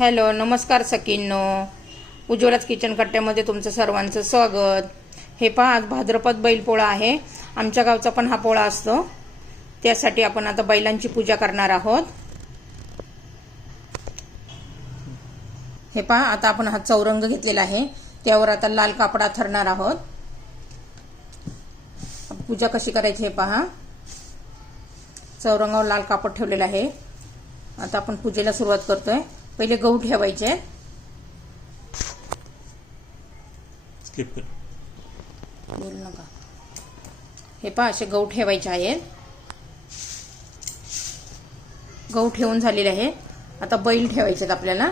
Hello नमस्कार सकींनो उज्ज्वलाच kitchen कट्ट्यामध्ये तुमचं सर्वांचं स्वागत. हे पहा आज भाद्रपद बैलपोळा आहे. आमच्या गावचा पण हा पोळा असतो. त्यासाठी आपण आता बैलांची पूजा करणार आहोत. हे पहा आता आपण हा चौरंग घेतलेला आहे. त्यावर आता लाल कापडा थरणार आहोत. पूजा कशी करायची हे पहा. चौरंगावर लाल कापड ठेवलेलं आहे. आता आपण पूजेला सुरुवात करतोय. पहिले गहू ठेवायचे. स्किप कर. बोल नका. हे पहा असे गहू ठेवायचे आहेत. गहू ठेवून झालेले आहे. आता बैल ठेवायचे आहेत आपल्याला.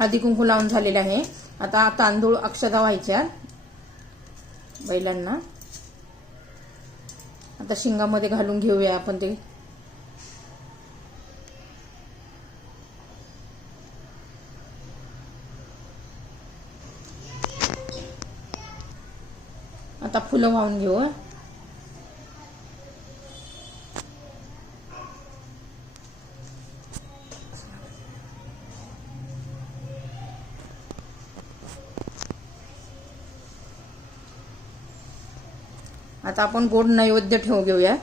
हळदी कुंकू लावून झालेलं आहे. आता तांदूळ अक्षदा व्हायच्या बैलांना. आता शिंगामध्ये घालून घेऊया आपण ते. आता फुलं वाहून घेऊ आता आपण गोड नैवेद्य ठेवू घेऊया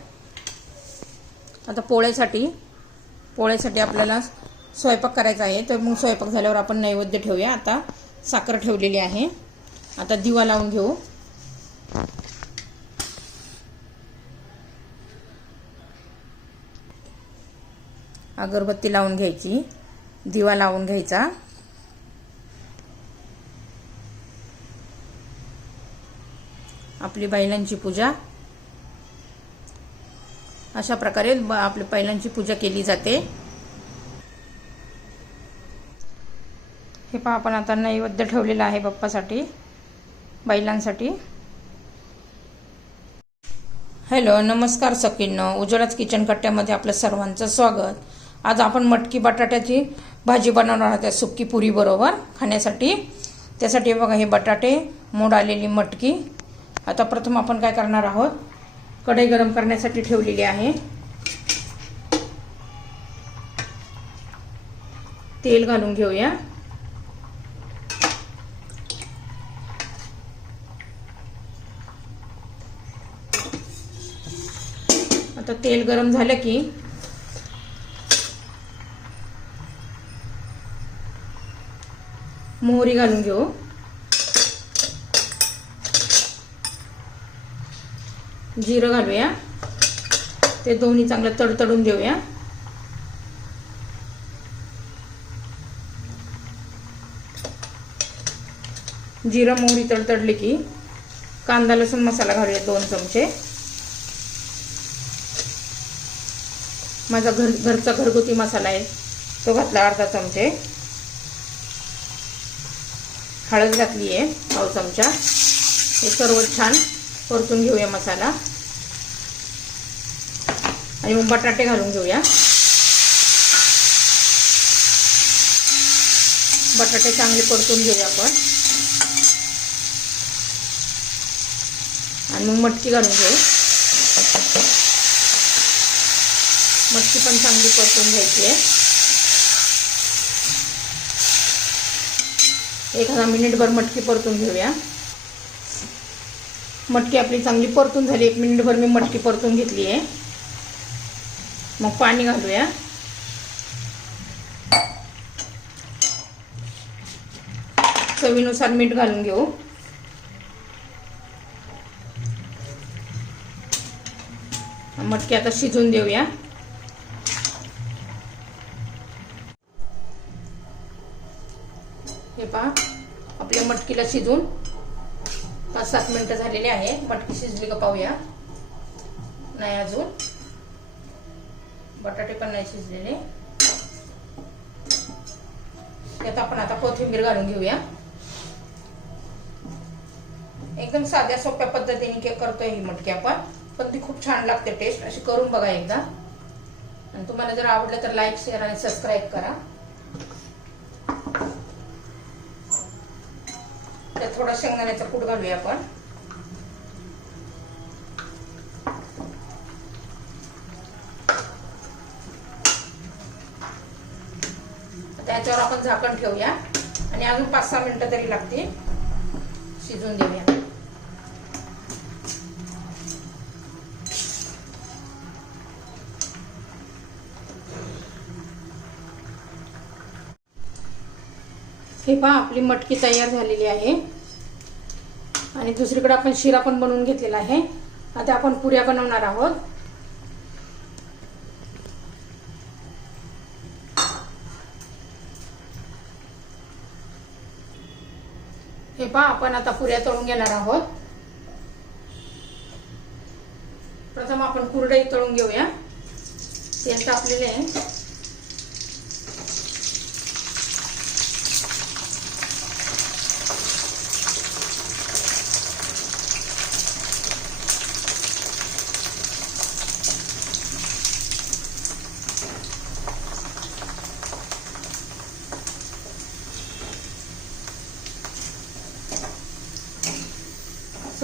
आता पोळ्यासाठी पोळ्यासाठी आपल्याला स्वयंपाक करायचा आहे. तर मग स्वयंपाक झाल्यावर आपण नैवेद्य ठेवूया. आता साखर ठेवलेली आहे. आता दिवा लावून घेऊ. अगरबत्ती लावून घ्यायची. दिवा लावून घ्यायचा. आपली बैलांची पूजा. अशा प्रकारे ब- आपल्या बैलांची पूजा केली जाते. हे पहा आपण आता नैवेद्य ठेवलेलं आहे बाप्पासाठी बैलांसाठी. हॅलो नमस्कार सकींनो उज्ज्वलाच किचन कट्ट्यामध्ये आपलं सर्वांचं स्वागत. आज आपण मटकी बटाट्याची भाजी बनवणार आहोत त्या सुक्की पुरी बरोबर खाण्यासाठी. त्यासाठी बघा हे बटाटे मोड आलेली मटकी आता प्रथम आपण काय करणार आहोत? कढई गरम करण्यासाठी ठेवलेली आहे. तेल घालून घेऊया. आता तेल गरम झालं की मोहरी घालून घेऊ. जिरं घालूया. ते दोन्ही चांगलं तडतडून देऊया जिरं मोहरी तडतडली की कांदा लसूण मसाला घालूया दोन चमचे. माझा घर घरचा घरगुती मसाला आहे तो घातला अर्धा चमचे. हळद घातली आहे पाव चमचा. हे सर्व छान परतून घेऊया मसाला. आणि मग बटाटे घालून घेऊया. बटाटे चांगले परतून घेऊया आपण. आणि मग मटकी घालून घेऊ. मटकी पण चांगली परतून घ्यायची आहे. एक दहा मिनिटभर मटकी परतून घेऊया. मटकी आपली चांगली परतून झाली. एक मिनिटभर मी मटकी परतून घेतली आहे. मग पाणी घालूया. चवीनुसार मीठ घालून घेऊ. मटकी आता शिजून देऊया. हे पहा आपल्या मटकीला शिजून पाच सात मिनिटं झालेली आहे. मटकी शिजली का पाहूया. नाही अजून. बटाटे पण नाही शिजलेले. त्यात आपण आता कोथिंबीर घालून घेऊया. एकदम साध्या सोप्या पद्धतीने केक करतोय ही मटकी आपण. पण ती खूप छान लागते टेस्ट अशी करून बघा एकदा. आणि तुम्हाला जर आवडलं तर लाईक शेअर आणि सबस्क्राईब करा. थोडा शेंगदाण्याचा कूट घालूया आपण. त्याच्यावर आपण झाकण ठेवूया. आणि अजून पाच सहा मिनिटं तरी लागते शिजून देऊया हे पहा आपली मटकी तयार झालेली आहे. आणि दुसरीकडे आपण शिरा पण बनवून घेतलेला आहे. आता आपण पुऱ्या बनवणार आहोत. हे पहा आपण आता पुऱ्या तळून घेणार आहोत. प्रथम आपण कुरडई तळून घेऊया. तेल तापलेले आहे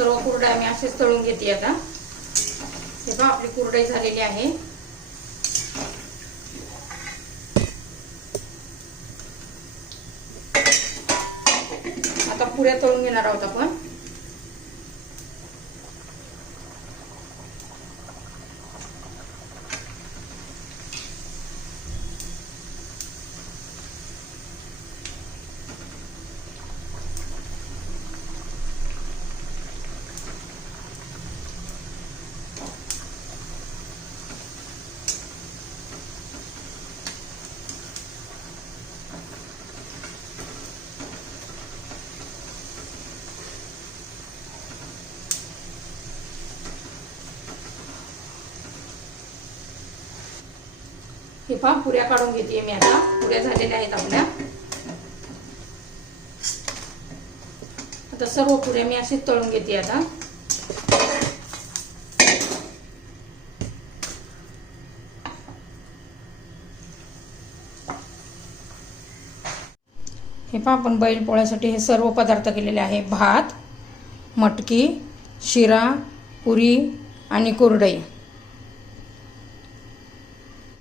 सर्व कुरडया मी असेच तळून घेते आता. हे पहा आपली कुरडई झालेली आहे. आता पुऱ्या तळून घेणार आहोत आपण. पहा पुऱ्या काढून घेते मी आता. पुऱ्या झालेल्या आहेत आपल्या. आता सर्व पुऱ्या मी अशीच तळून घेते आता. हे पहा आपण बैल पोळ्यासाठी हे सर्व पदार्थ केलेले आहे. भात मटकी शिरा पुरी आणि कुरडई.